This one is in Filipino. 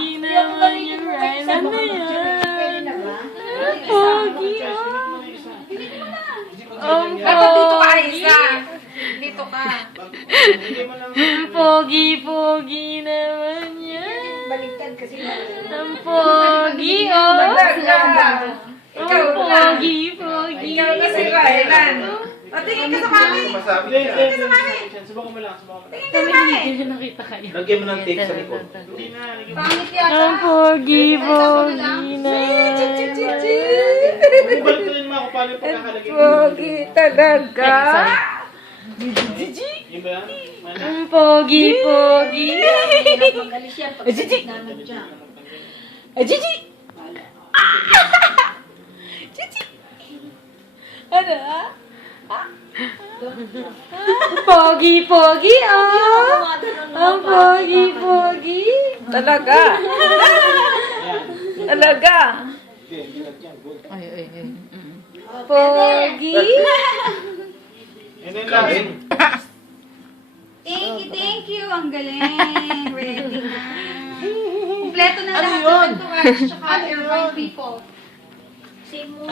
Pogi naman yung Rylan na yan. Pogi, ang Dapat dito ka, pogi. Isa. Dito ka. Ang pogi naman yan. Baliktad kasi. Ang pogi, oh. Ikaw Ang lang. pogi. Ikaw kasi, Rylan. O, tingin ka sa mami. Subukan mo lang, subukan mo lang. Tingin ka sa mami. Hindi ko nakita kayo. Lagyan mo ng tape sa likod. Pangit Ang yata. pogi na. Bumalik ko rin mga kung paano yung pagkakalagay. Pogi talaga. Yun ba yan? Mana? Ang pogi. Pag-alis yan. Pag-alis namin dyan. Gigi! Ano, ha? Pogi, oh. Ang pogi. Talaga. Talaga. Okay, nilagyan. Good. Pogi. And then lang. Thank you. Ang galing. Ready na. Kompleto na Ano lahat yun? ng entourage tsaka airline people. Same mo.